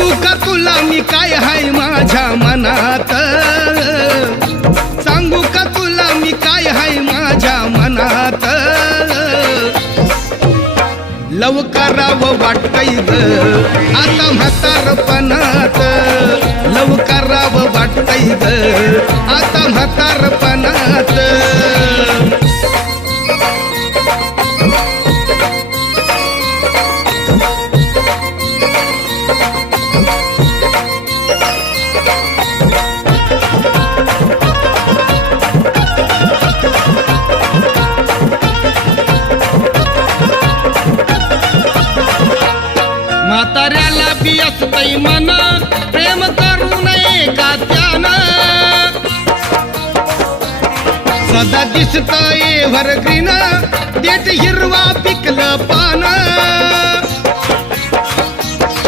सांगू का तुला मी काय हाय माझ्या मनात, सांगू का तुला मी काय हाय माझ्या मनात. लव करावं वाटतंय ग आता म्हातारपणात, लव करावं वाटतंय ग आता म्हातारपणात. म्हाताऱ्याला बी असतंय मन प्रेम करू नये का त्यानं, सदा दिसतंय एव्हरग्रीन देठ हिरवा पिकलं पान.